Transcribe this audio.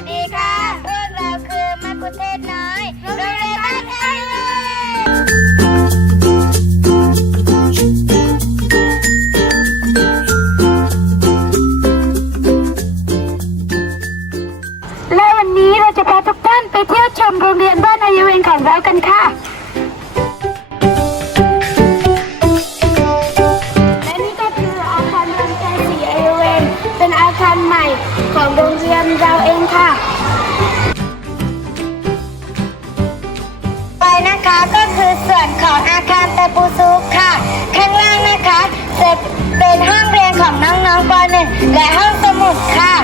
สดีค่ะพวกเราคือมะกคุเทศน้อยโรงเรียนบ้านอายและวันนี้เราจะพาทุกท่านไปเที่ยวชมโรงเรียนบ้านอายุเองของเรากันค่ะ ของโรงเรียนเราเองค่ะ ไปนะคะก็คือส่วนของอาคารเตปูซุกค่ะ ข้างล่างนะคะจะเป็นห้องเรียนของน้องๆป .1 และห้องสมุดค่ะ